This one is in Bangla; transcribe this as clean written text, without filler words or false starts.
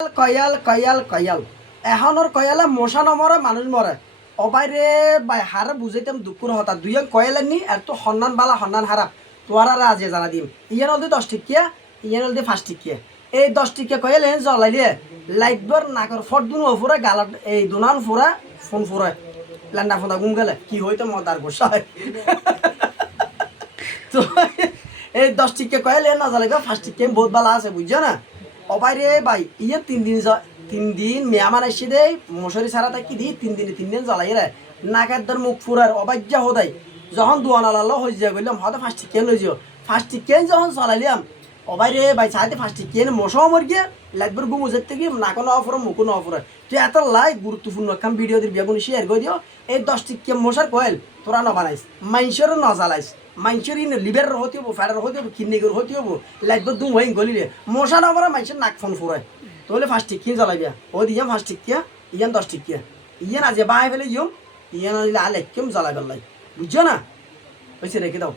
কয়াল কয়াল কয়াল এখনৰ কয়ালে মশা নমরে মানুষ মরে অবাইরে বাই হারে বুঝাইতাম দুঃখর হতা দুইজন কয়ালের নি আর তো সন্ধান বালা সন্ধান হারাপ তোয়ারা আজ জানা দিম ইয়ান হলদি 10 টিকিয়া ইয়ান হলদি 5 টিকিয়া এই 10 টিকিয়া কয়ালে জ্বলাইলে লাইটবার নাকর ফটদুন ফুরা গালাত এই দুনান ফুরা ফোন ফুরা লান্ডা ফোনা গুম গেলে কি হইতো মদার গোসাই তো এই 10 টিকিয়া কয়ালে না জ্বলাইবা 5 টিকিয়া বহুত বালা আছে বুঝছো না অবাইরে ভাই ইয়ে 3 দিন মেয়ামান আসি দেয় মশারি ছাড়া থাকি দি 3 দিন জ্বালাই রে নাকার মুখ ফুরার অবাজ্যা হদাই যখন দোয়ান আল্লাহ হয়ে যা বললাম হয়তো 5 টিকেন লই যাও 5 টিকেন যখন চলাইলাম অবাইরে ভাই চাইতে 5 টিকেন মশা মর গিয়ে লাগবার গুমুজের থেকে নাকো না ফুরা মুখো না ফুরা তুই এত লাই গুরুত্বপূর্ণ কাম ভিডিও দিয়ে বেগুন শেয়ার করে দিও এই 10 টিকেন মশার কয়েল তোরা না বানাইস মাইনসেরও না জ্বালাইস মানুষের লিভার হতে হবো ফ্যাটের হতে হবো কিডনির হতে হবো লাগবে দুম হয়ে গলিলে মশা না মারা মানুষের নাক ফোন ফুরায় তাহলে 5 টিকিয়া জ্বালাইবিয়া ও দিয়াম 5 টিকিয়া ইয়ান 10 টিকিয়া ইয়ান আজ বাহাই ফেলে ইয়ম ইয়ান আলে আলেক কেম জ্বালাই বেলাই বুঝছো না হয়েছে রেখে দাও।